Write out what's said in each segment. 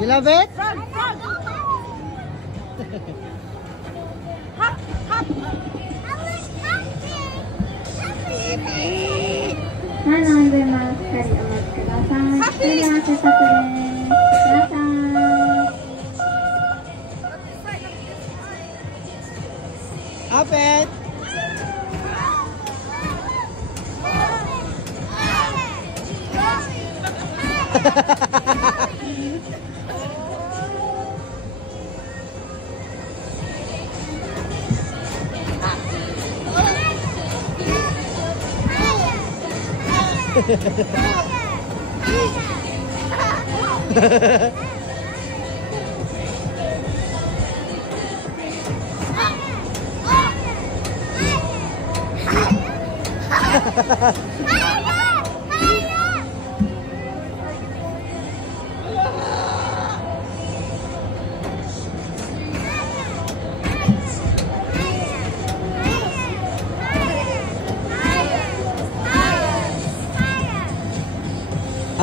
You love it? Frog, frog. Hop, hop. Happy. でます。しっかりお待ちください。では、出発です。ください。Open.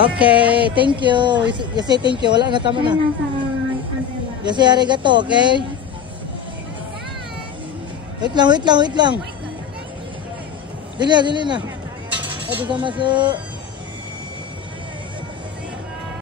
Okay, thank you. You say thank you. Wala na, tama na. You say arigato, okay? Wait lang, wait lang, wait lang. Dili na, dili na. Ito sa maso.